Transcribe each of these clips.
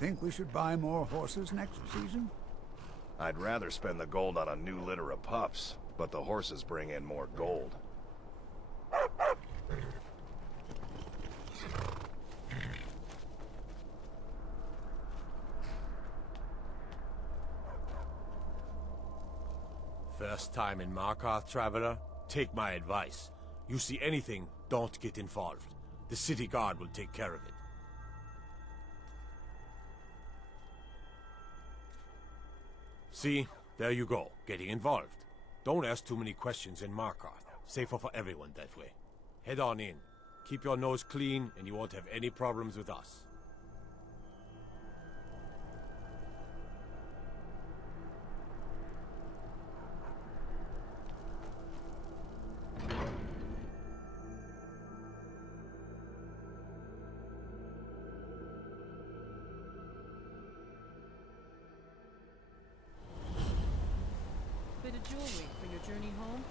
Think we should buy more horses next season? I'd rather spend the gold on a new litter of pups, but the horses bring in more gold. First time in Markarth, traveler? Take my advice. You see anything, don't get involved. The city guard will take care of it. See? There you go, getting involved. Don't ask too many questions in Markarth. Safer for everyone that way. Head on in. Keep your nose clean, and you won't have any problems with us. Bit of jewelry for your journey home?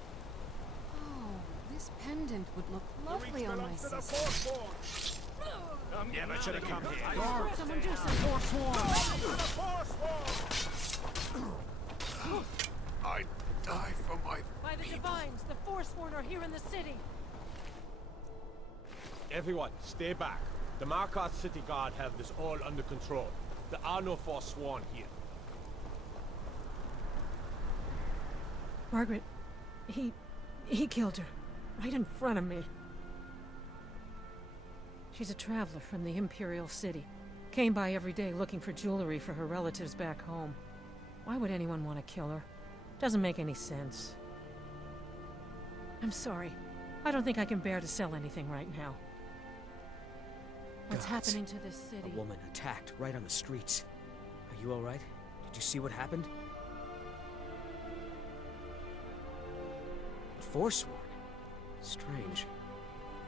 Oh, this pendant would look lovely on my sister. Never should have come here. Someone do some I die for my... By the Divines, the Forsworn are here in the city. Everyone, stay back. The Markarth City Guard have this all under control. There are no Forsworn here. Margaret, he killed her, right in front of me. She's a traveler from the Imperial City. Came by every day looking for jewelry for her relatives back home. Why would anyone want to kill her? Doesn't make any sense. I'm sorry. I don't think I can bear to sell anything right now. What's happening to this city? A woman attacked right on the streets. Are you alright? Did you see what happened? The Forsworn? Strange.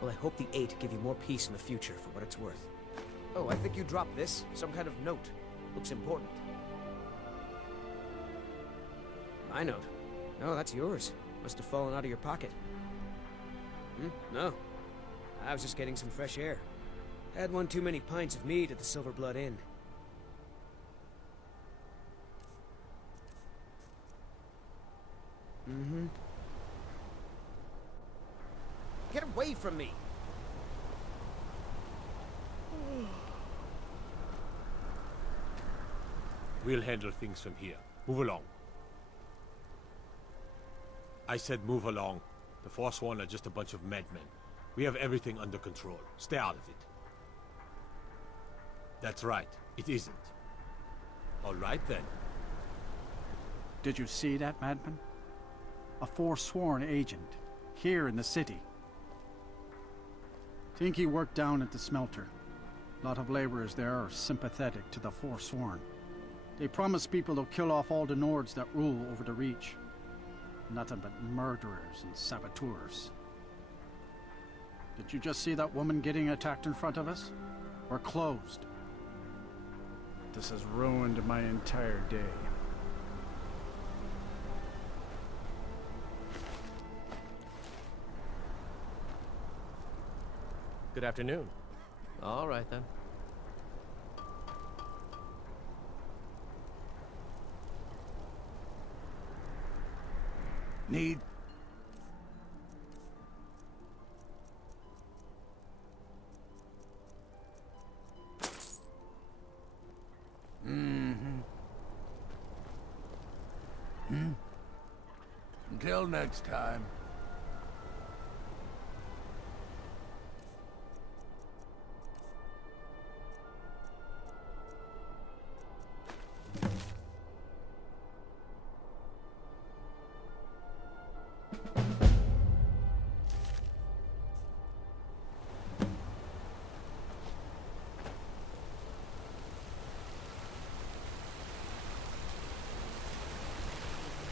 Well, I hope the Eight give you more peace in the future for what it's worth. Oh, I think you dropped this. Some kind of note. Looks important. My note? No, that's yours. Must have fallen out of your pocket. No. I was just getting some fresh air. Had one too many pints of mead at the Silver Blood Inn. Get away from me! We'll handle things from here. Move along. I said move along. The Forsworn are just a bunch of madmen. We have everything under control. Stay out of it. That's right. It isn't. All right, then. Did you see that, madman? A Forsworn agent, here in the city. Think he worked down at the smelter. A lot of laborers there are sympathetic to the Forsworn. They promise people they'll kill off all the Nords that rule over the Reach. Nothing but murderers and saboteurs. Did you just see that woman getting attacked in front of us? We're closed. This has ruined my entire day. Good afternoon. All right, then. Need... Until next time.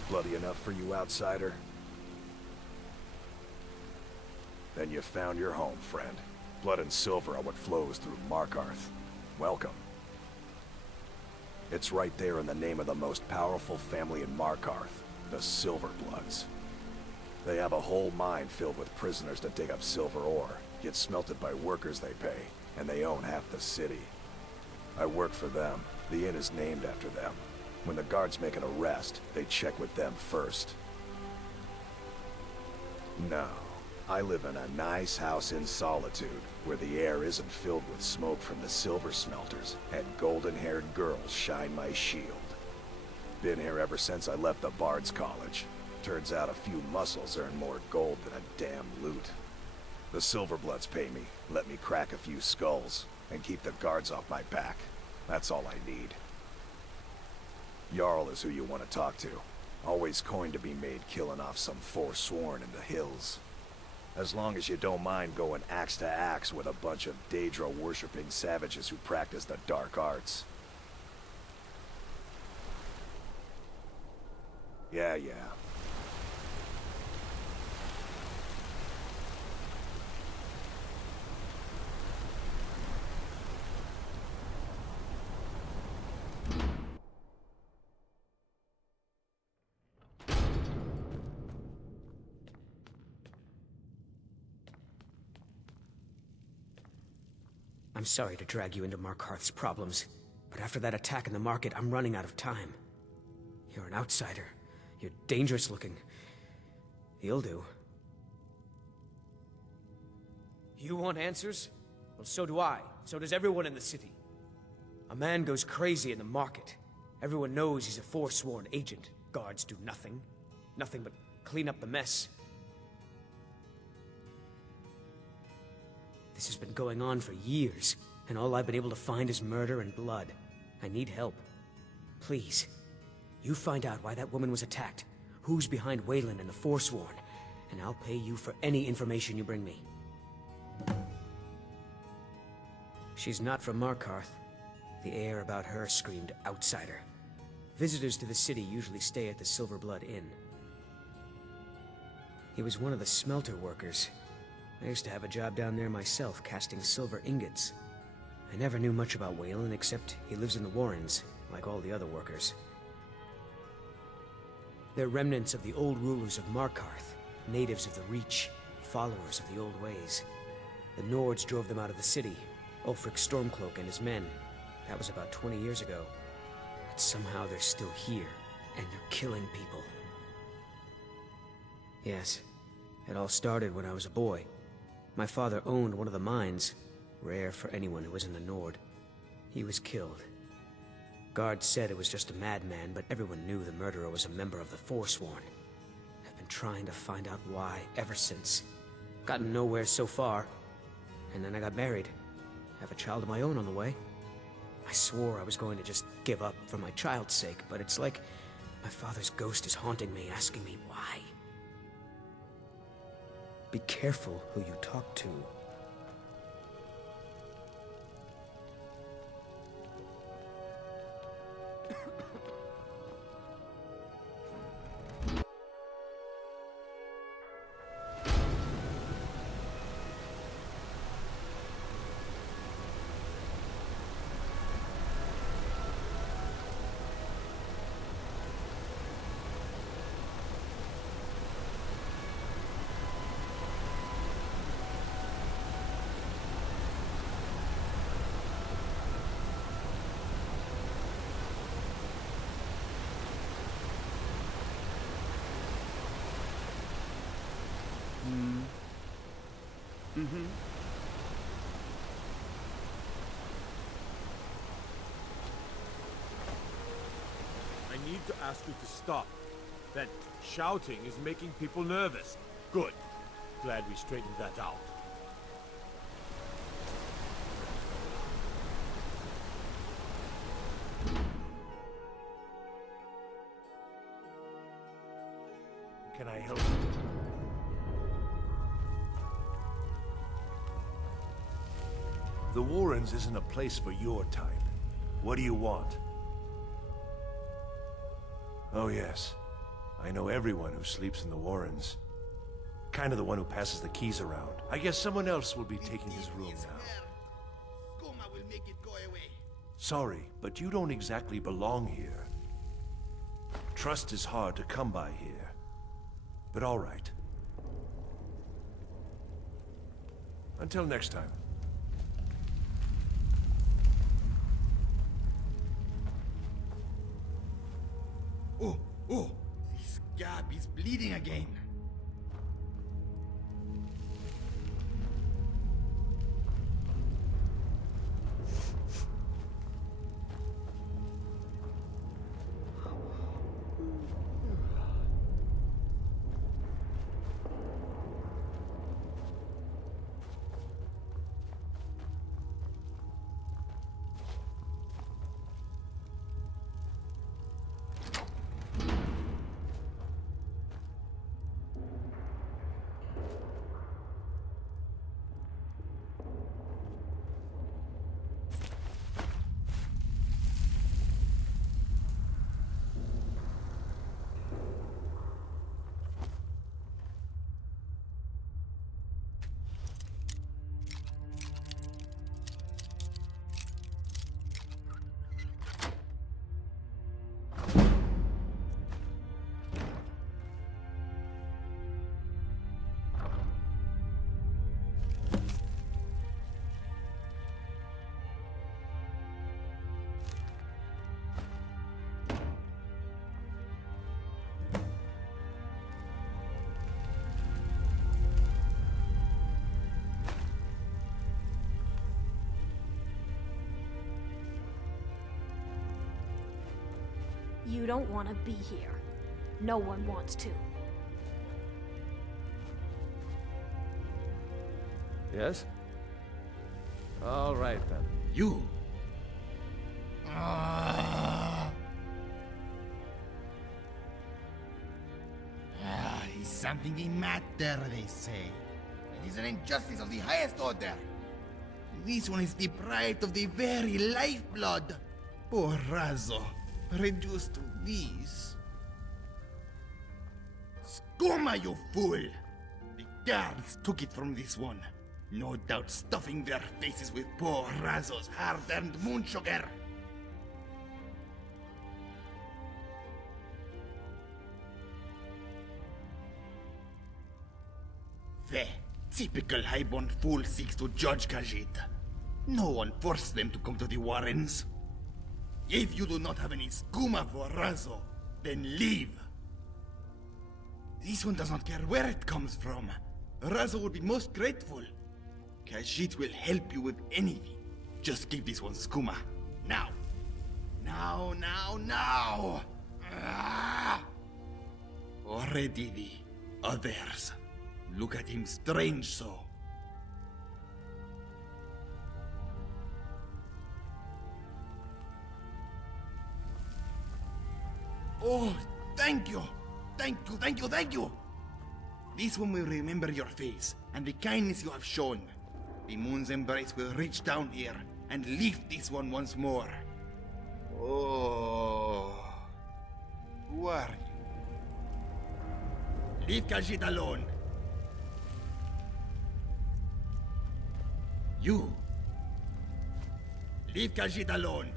Bloody enough for you, outsider? Then you found your home, friend. Blood and silver are what flows through Markarth. Welcome. It's right there in the name of the most powerful family in Markarth, the Silverbloods. They have a whole mine filled with prisoners to dig up silver ore, get smelted by workers they pay, and they own half the city. I work for them. The inn is named after them. When the guards make an arrest, they check with them first. No. I live in a nice house in solitude, where the air isn't filled with smoke from the silver smelters, and golden-haired girls shine my shield. Been here ever since I left the Bard's College. Turns out a few muscles earn more gold than a damn loot. The Silverbloods pay me, let me crack a few skulls, and keep the guards off my back. That's all I need. Jarl is who you want to talk to. Always coin to be made killing off some Forsworn in the hills. As long as you don't mind going axe to axe with a bunch of Daedra-worshipping savages who practice the dark arts. Yeah. I'm sorry to drag you into Markarth's problems, but after that attack in the market, I'm running out of time. You're an outsider. You're dangerous looking. You'll do. You want answers? Well, so do I. So does everyone in the city. A man goes crazy in the market. Everyone knows he's a Forsworn agent. Guards do nothing. Nothing but clean up the mess. This has been going on for years, and all I've been able to find is murder and blood. I need help. Please, you find out why that woman was attacked, who's behind Waylon and the Forsworn, and I'll pay you for any information you bring me. She's not from Markarth. The air about her screamed outsider. Visitors to the city usually stay at the Silverblood Inn. He was one of the smelter workers. I used to have a job down there myself, casting silver ingots. I never knew much about Waylon, except he lives in the Warrens, like all the other workers. They're remnants of the old rulers of Markarth, natives of the Reach, followers of the old ways. The Nords drove them out of the city, Ulfric Stormcloak and his men. That was about 20 years ago. But somehow they're still here, and they're killing people. Yes, it all started when I was a boy. My father owned one of the mines, rare for anyone who isn't a Nord. He was killed. Guards said it was just a madman, but everyone knew the murderer was a member of the Forsworn. I've been trying to find out why ever since. Gotten nowhere so far. And then I got married. Have a child of my own on the way. I swore I was going to just give up for my child's sake, but it's like my father's ghost is haunting me, asking me why. Be careful who you talk to. I need to ask you to stop. That shouting is making people nervous. Good. Glad we straightened that out. Can I help you? The Warrens isn't a place for your type. What do you want? Oh yes. I know everyone who sleeps in the Warrens. Kind of the one who passes the keys around. I guess someone else will be taking his room now. Sorry, but you don't exactly belong here. Trust is hard to come by here. But all right. Until next time. You don't want to be here. No one wants to. Yes? All right, then. You? Is something the matter, they say. It is an injustice of the highest order. This one is deprived of the very lifeblood. Poor Razzo, reduced to this. Skooma, you fool! The guards took it from this one. No doubt stuffing their faces with poor Razzo's hard-earned moon sugar. The typical highborn fool seeks to judge Khajiit. No one forced them to come to the Warrens. If you do not have any skooma for Razzo, then leave. This one does not care where it comes from. Razzo will be most grateful. Khajiit will help you with anything. Just give this one skooma. Now. Now, now, now! Ah! Already the others. Look at him strange so. Oh, thank you! Thank you, thank you, thank you! This one will remember your face and the kindness you have shown. The moon's embrace will reach down here and lift this one once more. Oh. Who are you? Leave Khajiit alone. You. Leave Khajiit alone.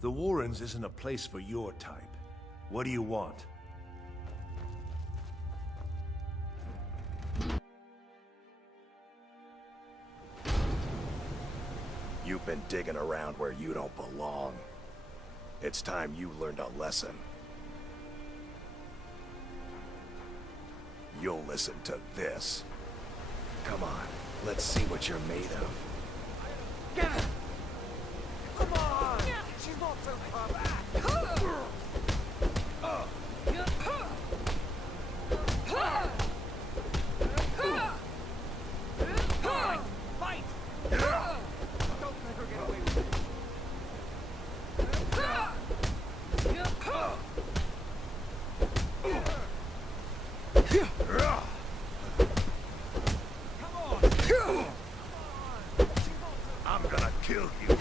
The Warrens isn't a place for your type. What do you want? You've been digging around where you don't belong. It's time you learned a lesson. You'll listen to this. Come on, let's see what you're made of. Come on! She's not so far back! Fight! Don't let her get away with it. I'm gonna kill you.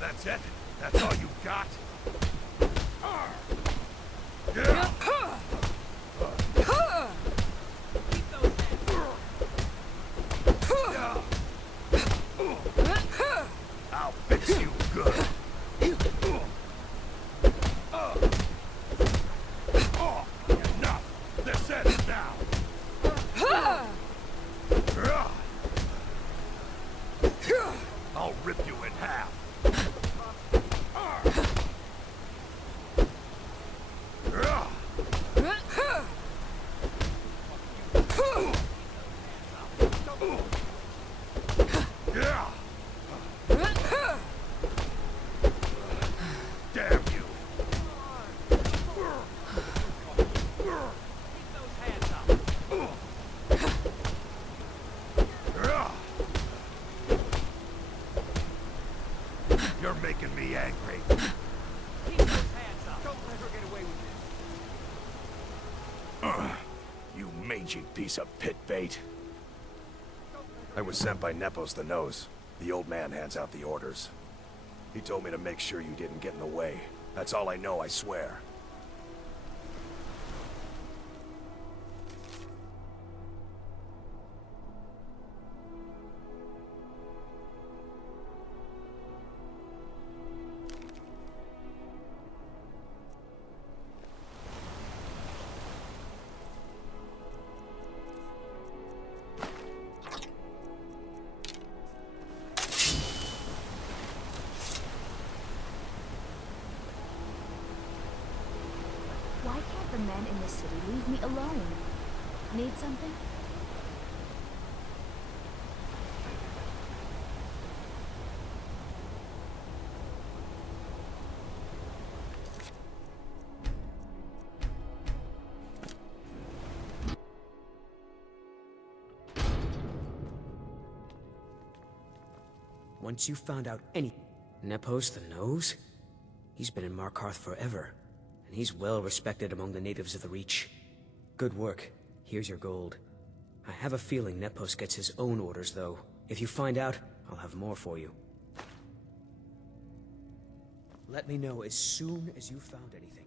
That's it? That's all you got? I'll fix you good. Enough! They're set now! I'll rip you in half. Damn you! You're making me angry. Keep those hands up! Don't let her get away with this. You mangy piece of pit bait. I was sent by Nepos the Nose. The old man hands out the orders. He told me to make sure you didn't get in the way. That's all I know, I swear. the men in the city leave me alone. Need something? Once you found out any... Nepos the Nose? He's been in Markarth forever, and he's well respected among the natives of the Reach. Good work. Here's your gold. I have a feeling Nepos gets his own orders, though. If you find out, I'll have more for you. Let me know as soon as you found anything.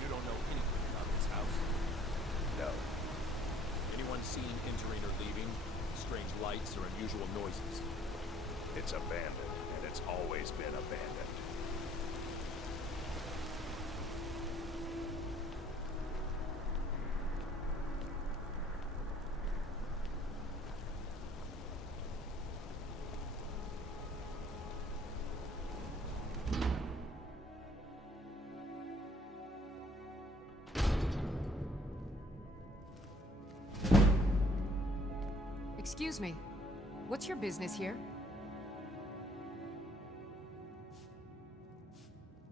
You don't know anything about this house? No. Anyone seen entering or leaving? Strange lights or unusual noises? It's abandoned, and it's always been abandoned. Excuse me. What's your business here?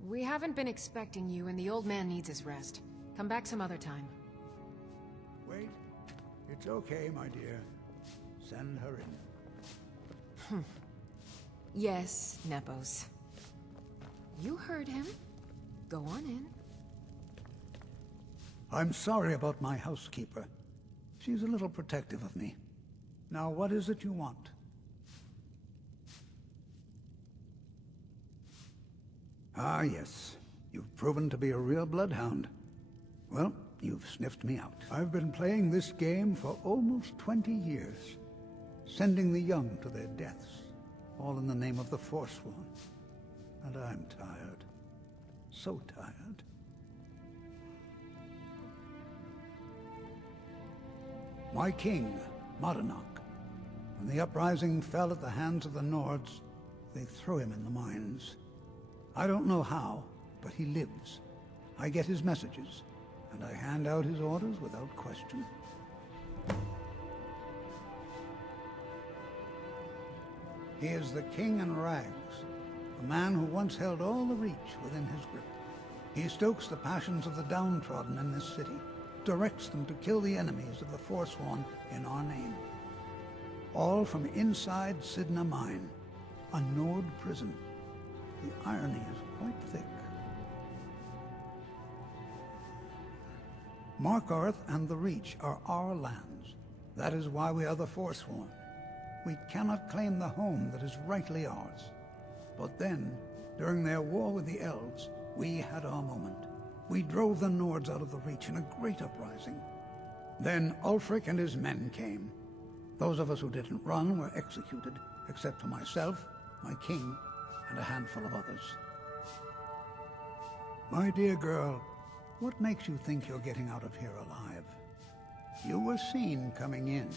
We haven't been expecting you, and the old man needs his rest. Come back some other time. Wait. It's okay, my dear. Send her in. Yes, Nepos. You heard him. Go on in. I'm sorry about my housekeeper. She's a little protective of me. Now, what is it you want? Ah, yes. You've proven to be a real bloodhound. Well, you've sniffed me out. I've been playing this game for almost 20 years, sending the young to their deaths, all in the name of the Forsworn. And I'm tired. So tired. My king, Madanach, when the uprising fell at the hands of the Nords, they threw him in the mines. I don't know how, but he lives. I get his messages, and I hand out his orders without question. He is the king in rags, a man who once held all the Reach within his grip. He stokes the passions of the downtrodden in this city, directs them to kill the enemies of the Forsworn in our name. All from inside Sidna Mine, a Nord prison. The irony is quite thick. Markarth and the Reach are our lands. That is why we are the Forsworn. We cannot claim the home that is rightly ours. But then, during their war with the Elves, we had our moment. We drove the Nords out of the Reach in a great uprising. Then Ulfric and his men came. Those of us who didn't run were executed, except for myself, my king, and a handful of others. My dear girl, what makes you think you're getting out of here alive? You were seen coming in.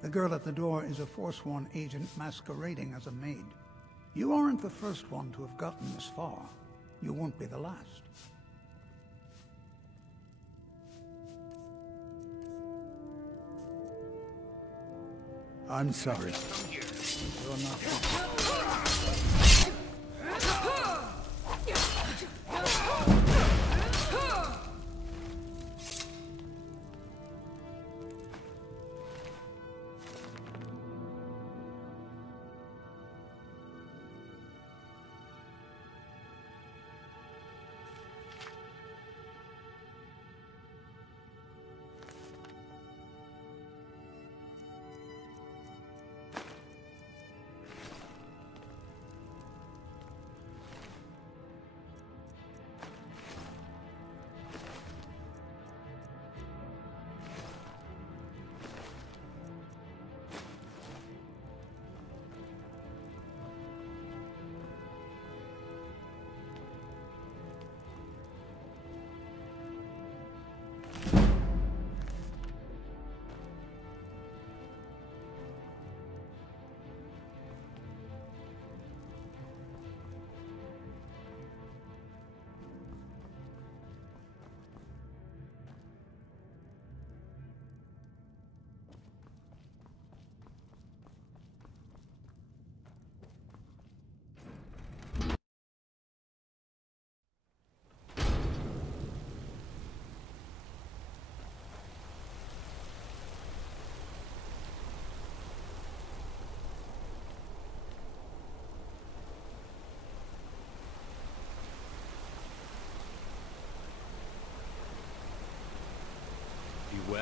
The girl at the door is a Forsworn agent masquerading as a maid. You aren't the first one to have gotten this far. You won't be the last. I'm sorry. You're not...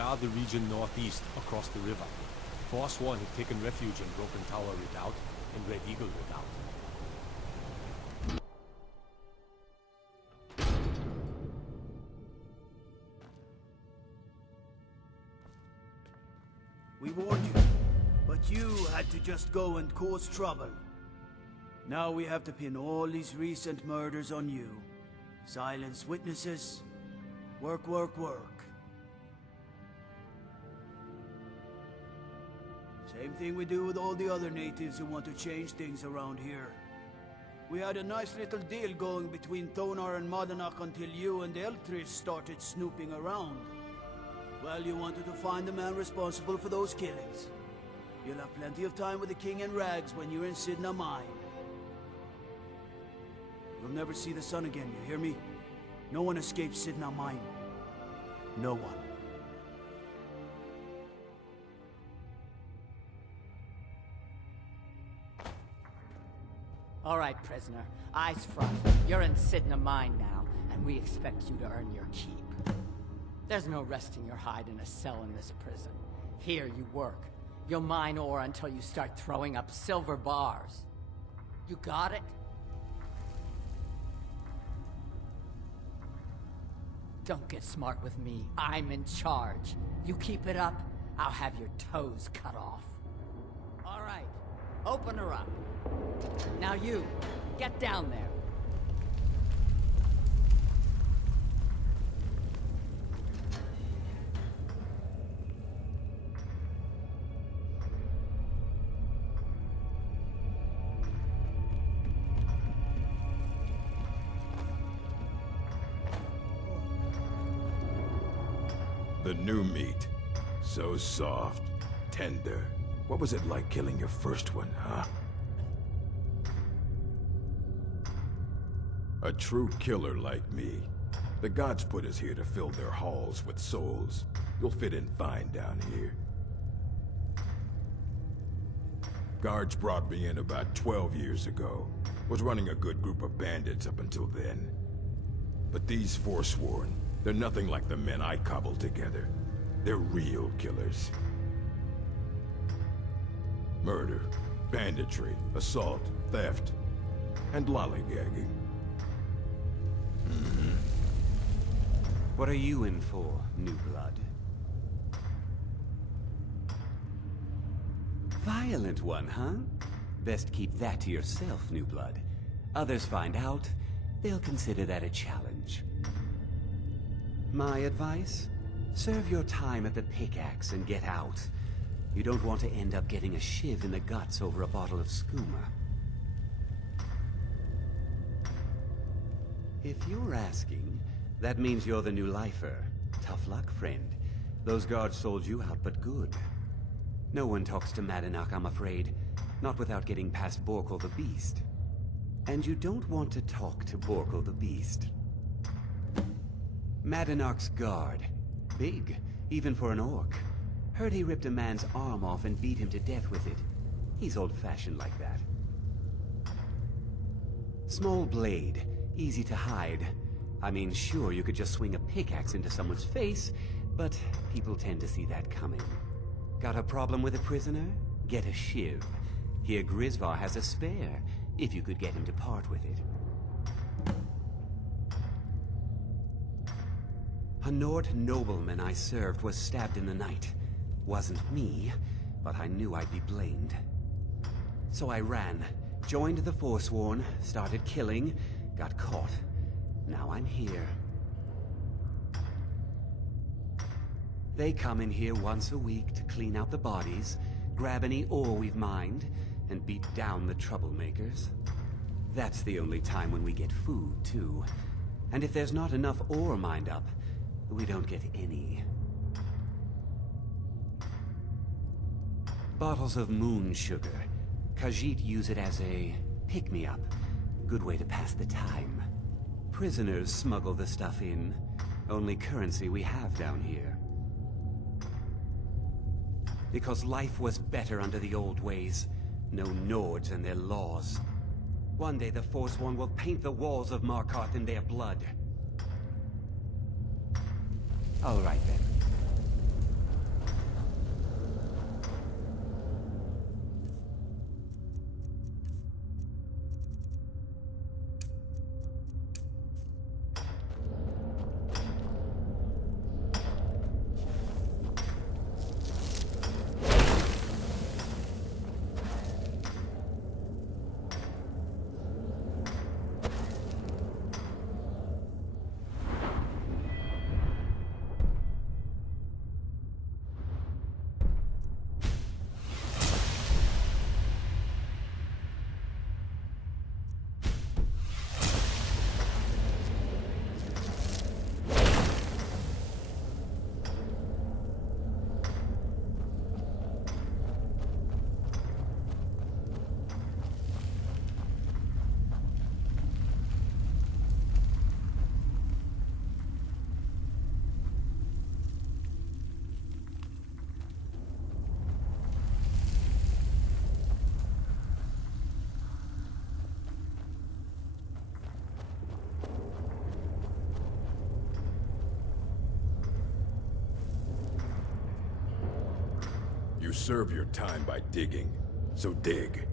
are the region northeast, across the river. Forsworn have taken refuge in Broken Tower Redoubt and Red Eagle Redoubt. We warned you, but you had to just go and cause trouble. Now we have to pin all these recent murders on you. Silence witnesses. Work, work, work. Same thing we do with all the other natives who want to change things around here. We had a nice little deal going between Thonar and Madanak until you and Eltris started snooping around. Well, you wanted to find the man responsible for those killings. You'll have plenty of time with the King and Rags when you're in Sidna Mine. You'll never see the sun again, you hear me? No one escapes Sidna Mine. No one. All right, prisoner. Eyes front. You're in Sidna Mine now, and we expect you to earn your keep. There's no resting your hide in a cell in this prison. Here you work. You'll mine ore until you start throwing up silver bars. You got it? Don't get smart with me. I'm in charge. You keep it up, I'll have your toes cut off. All right, open her up. Now you, get down there. The new meat. So soft, tender. What was it like killing your first one, huh? A true killer like me. The gods put us here to fill their halls with souls. You'll fit in fine down here. Guards brought me in about 12 years ago. Was running a good group of bandits up until then. But these Forsworn, they're nothing like the men I cobbled together. They're real killers. Murder, banditry, assault, theft, and lollygagging. What are you in for, New Blood? Violent one, huh? Best keep that to yourself, New Blood. Others find out, they'll consider that a challenge. My advice? Serve your time at the pickaxe and get out. You don't want to end up getting a shiv in the guts over a bottle of skooma. If you're asking, that means you're the new lifer. Tough luck, friend. Those guards sold you out, but good. No one talks to Madanak, I'm afraid. Not without getting past Borkul the Beast. And you don't want to talk to Borkul the Beast. Madanak's guard. Big, even for an orc. Heard he ripped a man's arm off and beat him to death with it. He's old-fashioned like that. Small blade, easy to hide. I mean, sure, you could just swing a pickaxe into someone's face, but people tend to see that coming. Got a problem with a prisoner? Get a shiv. Here Grisvar has a spare, if you could get him to part with it. A Nord nobleman I served was stabbed in the night. Wasn't me, but I knew I'd be blamed. So I ran, joined the Forsworn, started killing, got caught. Now I'm here. They come in here once a week to clean out the bodies, grab any ore we've mined, and beat down the troublemakers. That's the only time when we get food, too. And if there's not enough ore mined up, we don't get any. Bottles of moon sugar. Khajiit use it as a pick-me-up. Good way to pass the time. Prisoners smuggle the stuff in. Only currency we have down here. Because life was better under the old ways. No Nords and their laws. One day the Forsworn will paint the walls of Markarth in their blood. All right then. You serve your time by digging, so dig.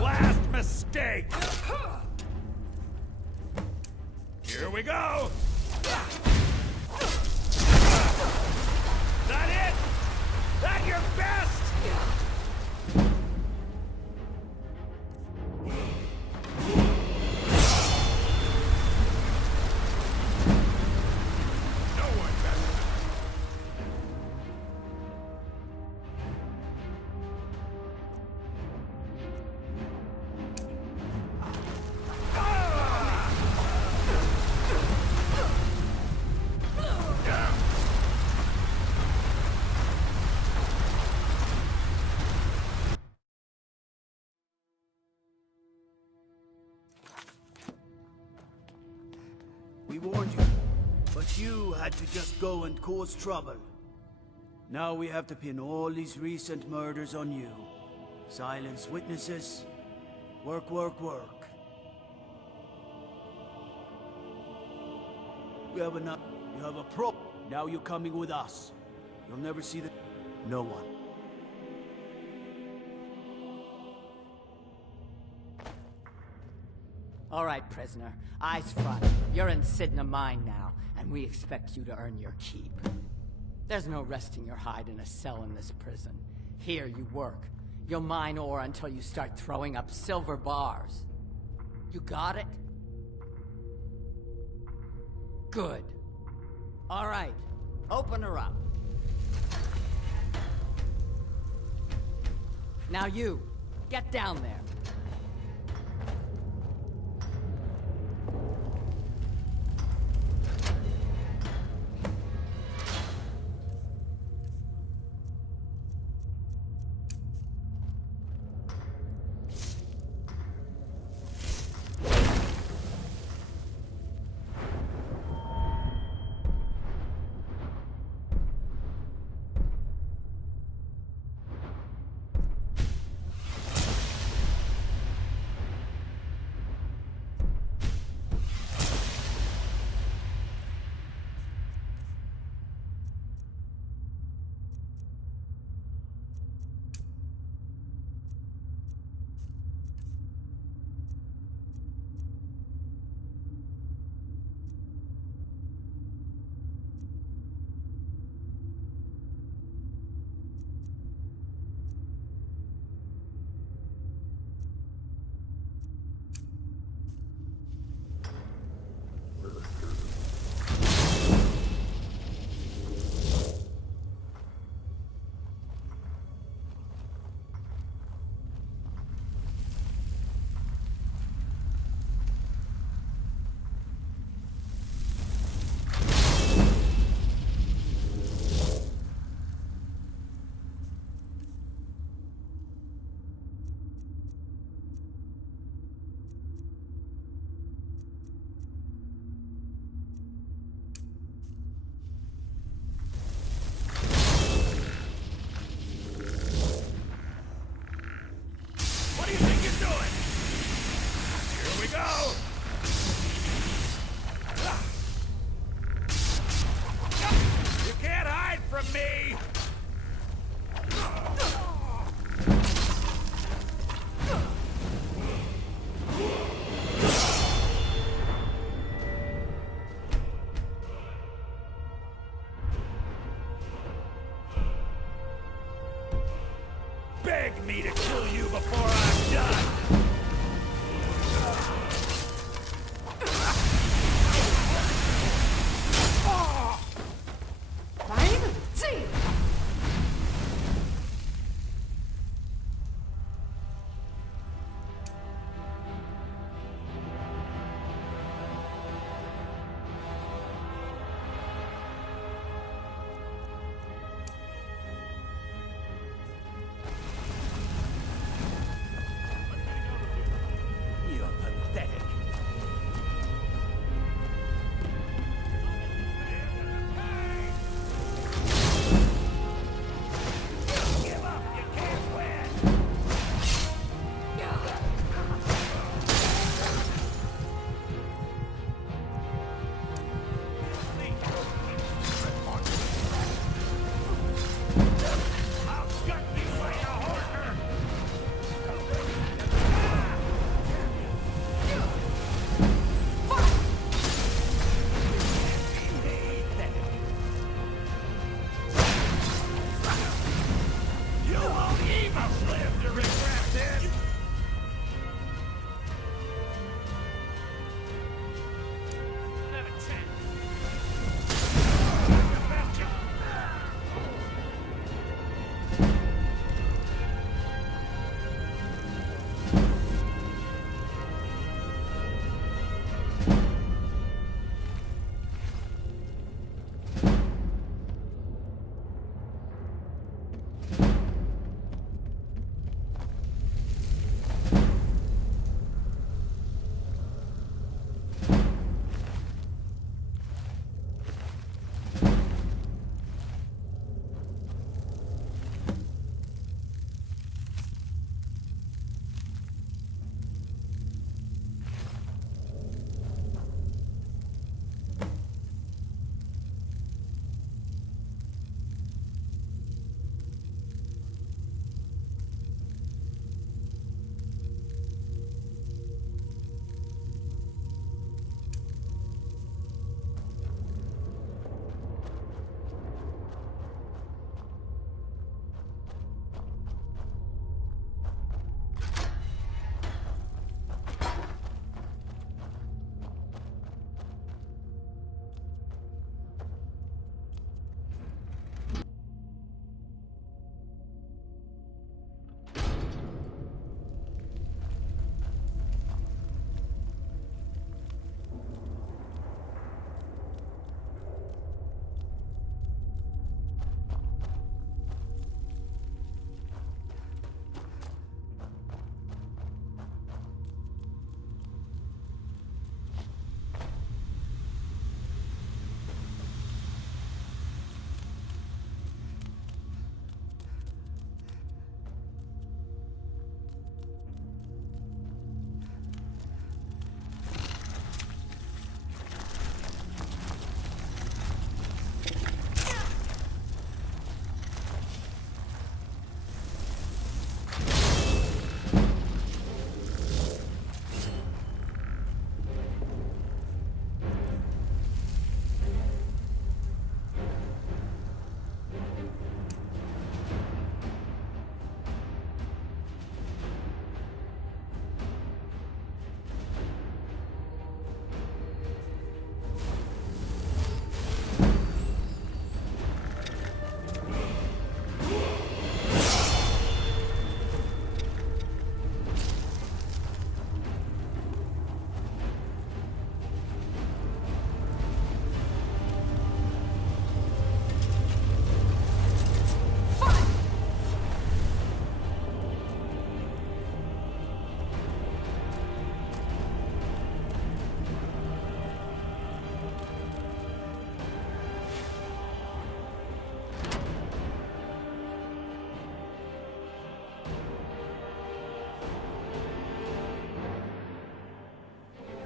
Last mistake! Here we go! That it? That your best? No one better. We warned you, but you had to just go and cause trouble. Now we have to pin all these recent murders on you. Silence witnesses. Work, work, work. We have enough. You have a pro. Now you're coming with us. You'll never see the... No one. All right, prisoner. Eyes front. You're in Sidna Mine now, and we expect you to earn your keep. There's no resting your hide in a cell in this prison. Here you work. You'll mine ore until you start throwing up silver bars. You got it? Good. All right. Open her up. Now you, get down there. want me to kill you before I'm done? You're pathetic. Give up! You can't win! I'll gut you like a horker! You won't even live to regret this! Never chance.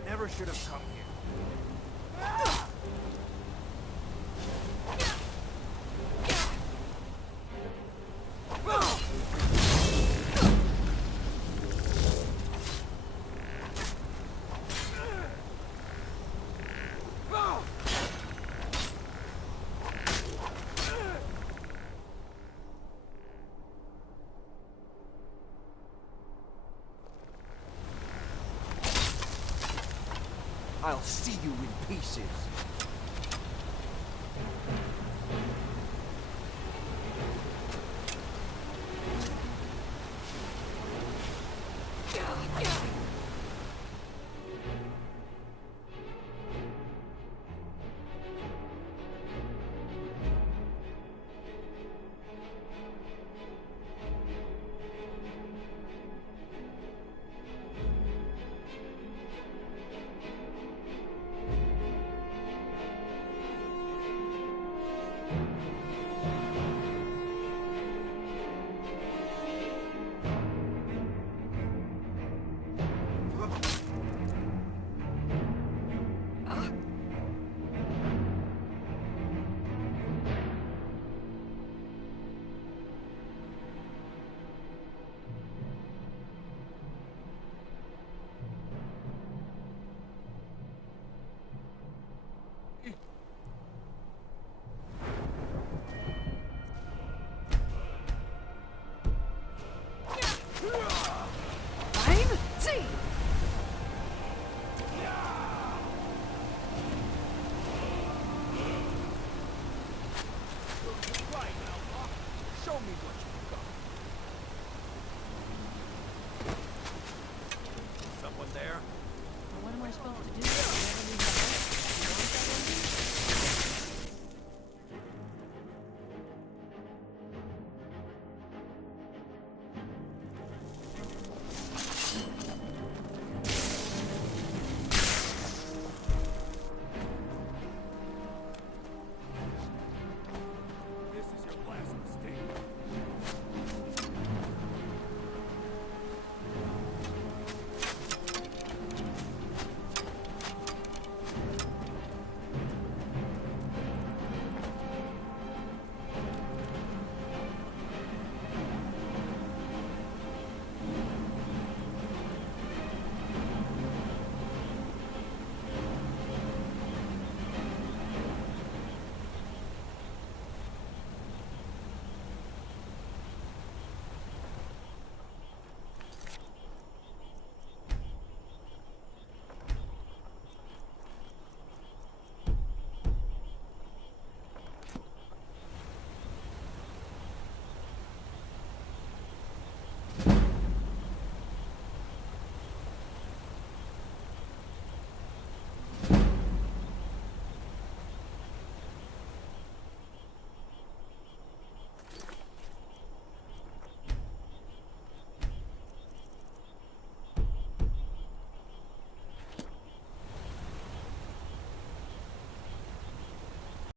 Never should have come here. I'll see you in pieces.